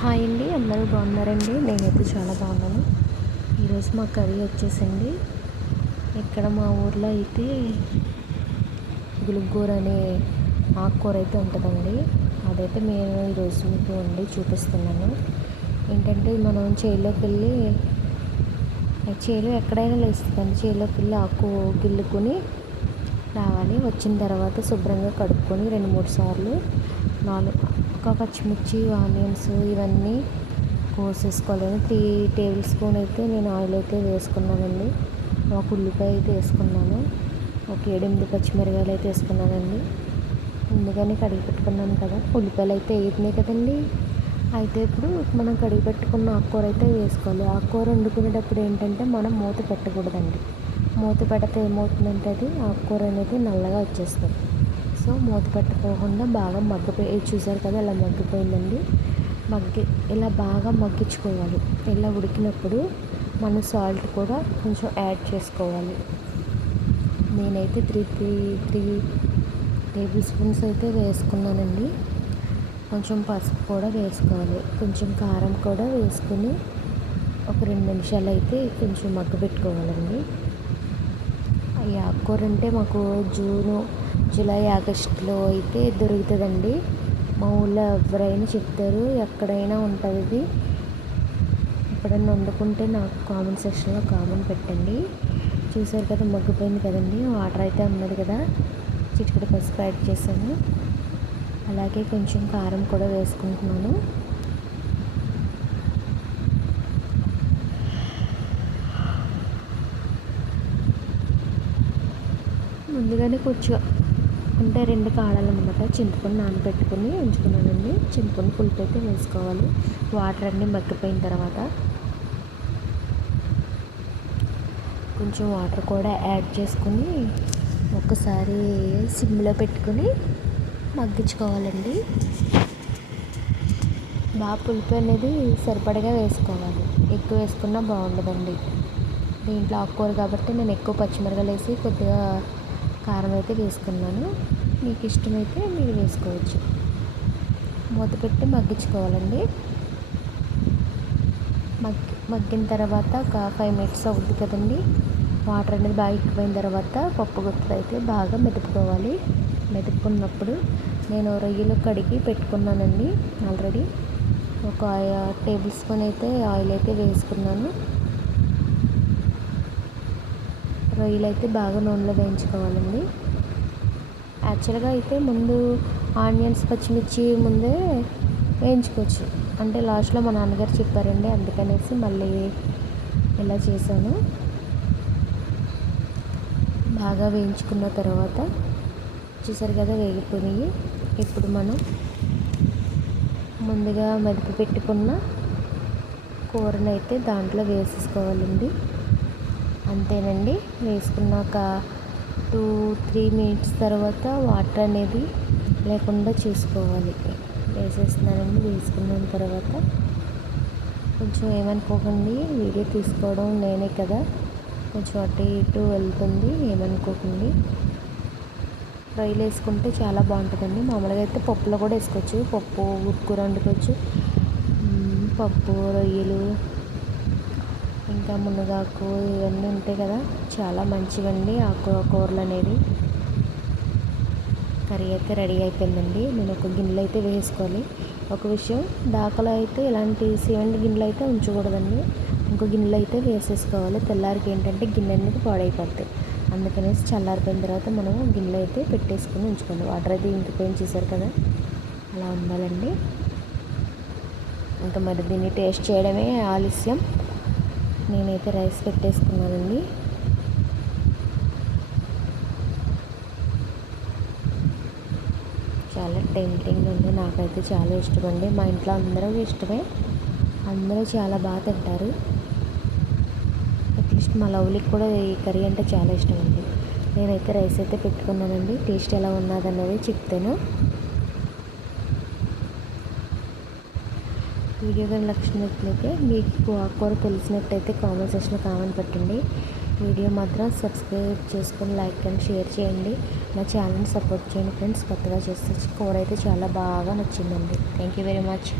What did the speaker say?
Hi అండి, అందరూ బాగున్నారండి? నేనైతే చాలా బాగున్నాను. ఈరోజు మా కర్రీ వచ్చేసండి, ఇక్కడ మా ఊర్లో అయితే గులుగూర అనే ఆకుకూర అయితే ఉంటుందండి. అదైతే నేను ఈరోజు మీకు వండి చూపిస్తున్నాను. ఏంటంటే మనం చేలోకి వెళ్ళి చేలో ఎక్కడైనా లేస్తుందండి. చేలోకి వెళ్ళి ఆకు గిల్లుకొని రావాలి. వచ్చిన తర్వాత శుభ్రంగా కడుక్కొని 2-3 సార్లు ఒక పచ్చిమిర్చి, ఆనియన్స్ ఇవన్నీ కోసేసుకోవాలి. 3 టేబుల్ స్పూన్ అయితే నేను ఆయిల్ అయితే వేసుకున్నానండి. ఒక ఉల్లిపాయ అయితే వేసుకున్నాను. ఒక 7-8 పచ్చిమిరకాయలు అయితే వేసుకున్నానండి. ముందుగానే కడిగి పెట్టుకున్నాను కదా, ఉల్లిపాయలు అయితే వేయట్లేదు కదండి. అయితే ఇప్పుడు మనం కడిగి పెట్టుకున్న ఆకుకూర అయితే వేసుకోవాలి. ఆకుకూర వండుకునేటప్పుడు ఏంటంటే మనం మూత పెట్టకూడదండి. మూత పెడితే ఏమవుతుందంటే అది ఆకుకూర అనేది నల్లగా వచ్చేస్తుంది. సో మూత పెట్టుకోకుండా బాగా చూసారు కదా, ఇలా మగ్గిపోయిందండి. ఇలా బాగా మగ్గించుకోవాలి. ఇలా ఉడికినప్పుడు మనం సాల్ట్ కూడా కొంచెం యాడ్ చేసుకోవాలి. నేనైతే త్రీ టేబుల్ స్పూన్స్ అయితే వేసుకున్నానండి. కొంచెం పసుపు కూడా వేసుకోవాలి. కొంచెం కారం కూడా వేసుకుని ఒక 2 నిమిషాలు అయితే కొంచెం మగ్గబెట్టుకోవాలండి. ఈ ఆకుకూర అంటే మాకు జూలై ఆగస్టులో అయితే దొరుకుతుందండి. మా ఊళ్ళో ఎవరైనా చెప్తారు, ఎక్కడైనా ఉంటుంది ఇది. ఎప్పుడైనా వండుకుంటే నాకు కామెంట్ సెక్షన్లో కామెంట్ పెట్టండి. చూసారు కదా, మగ్గిపోయింది కదండి. వాటర్ అయితే ఉన్నది కదా, చిటికెడు పసుపు యాడ్ చేశాను. అలాగే కొంచెం కారం కూడా వేసుకుంటున్నాను. ముందుగానే కొంచెం అంటే 2 కాడలు అనమాట చింతపండు నానబెట్టుకుని ఉంచుకున్నానండి. చింతపండు పులుపు అయితే వేసుకోవాలి. వాటర్ అన్నీ మగ్గిపోయిన తర్వాత కొంచెం వాటర్ కూడా యాడ్ చేసుకుని ఒకసారి సిమ్లో పెట్టుకుని మగ్గించుకోవాలండి. బాగా పులుపు అనేది సరిపడగా వేసుకోవాలి. ఎక్కువ వేసుకున్నా బాగుండదండి. దీంట్లో ఆకుకూర కాబట్టి నేను ఎక్కువ పచ్చిమిరపకాయలు వేసి కొద్దిగా కారం అయితే వేసుకున్నాను. మీకు ఇష్టమైతే మీరు వేసుకోవచ్చు. మూత పెట్టి మగ్గించుకోవాలండి. మగ్గిన తర్వాత ఒక 5 మినిట్స్ అవుతుంది కదండి. వాటర్ అనేది బాగా ఎక్కిపోయిన తర్వాత పప్పు గుత్తులు అయితే బాగా మెదుపుకోవాలి. మెదుపుకున్నప్పుడు నేను రొయ్యలు కడిగి పెట్టుకున్నానండి ఆల్రెడీ. ఒక టేబుల్ స్పూన్ అయితే ఆయిల్ అయితే వేసుకున్నాను. రొయ్యలు అయితే బాగా నూనెలో వేయించుకోవాలండి. యాక్చువల్గా అయితే ముందు ఆనియన్స్, పచ్చిమిర్చి ముందే వేయించుకోవచ్చు. అంటే లాస్ట్లో మా నాన్నగారు చెప్పారండి, అందుకనేసి మళ్ళీ ఇలా చేశాను. బాగా వేయించుకున్న తర్వాత చూసారు కదా, వేగిపోయినాయి. ఇప్పుడు మనం ముందుగా మెదిపి పెట్టుకున్న కూరను అయితే దాంట్లో వేసేసుకోవాలండి. అంతేనండి. వేసుకున్నాక 2-3 మినిట్స్ తర్వాత వాటర్ అనేది లేకుండా చూసుకోవాలి. వేసేస్తున్నానండి. వేసుకున్న తర్వాత కొంచెం ఏమనుకోకండి, వీడియో తీసుకోవడం నేనే కదా, కొంచెం అటు ఇటు వెళ్తుంది, ఏమనుకోకండి. రొయ్యలు వేసుకుంటే చాలా బాగుంటుందండి. మామూలుగా అయితే పప్పులో కూడా వేసుకోవచ్చు. పప్పు ఉరుకూర వండుకోవచ్చు. పప్పు, రొయ్యలు, ఇంకా మునగాకు ఇవన్నీ ఉంటాయి కదా, చాలా మంచివండి కూరలు అనేది. కర్రీ అయితే రెడీ అయిపోయిందండి. నేను ఒక గిన్నెలో అయితే వేసుకోవాలి. ఒక విషయం, దాకలో అయితే ఇలాంటి సిమెంట్ గిన్నెలు అయితే ఉంచకూడదండి. ఇంకో గిన్నెలో అయితే వేసేసుకోవాలి. తెల్లారికి ఏంటంటే గిన్నె అనేది పాడైపోతాయి. అందుకనేసి చల్లారిపోయిన తర్వాత మనం గిన్నెలో అయితే పెట్టేసుకుని ఉంచుకోండి. వాటర్ అయితే ఇంకిపోయిన చూసారు కదా, అలా ఉండాలండి. ఇంకా మరి దీన్ని టేస్ట్ చేయడమే ఆలస్యం. నేనైతే రైస్ పెట్టేసుకున్నానండి. చాలా టెంప్టింగ్ ఉంది. నాకైతే చాలా ఇష్టమండి. మా ఇంట్లో అందరూ ఇష్టమే. అందరూ చాలా బాగా తింటారు. అట్లీస్ట్ మా లవ్లీకి కూడా ఈ కర్రీ అంటే చాలా ఇష్టం అండి. నేనైతే రైస్ అయితే పెట్టుకున్నానండి. టేస్ట్ ఎలా ఉన్నదన్నది చెప్తాను. వీడియో కానీ నచ్చినట్లయితే, మీకు ఆకుకూర తెలిసినట్టయితే కామెంట్ సెక్షన్లో కామెంట్ పెట్టండి. వీడియో మాత్రం సబ్స్క్రైబ్ చేసుకొని లైక్ అండ్ షేర్ చేయండి. నా ఛానల్ని సపోర్ట్ చేయండి ఫ్రెండ్స్. కొత్తగా చేస్తే కూర అయితే చాలా బాగా నచ్చిందండి. Thank you very much.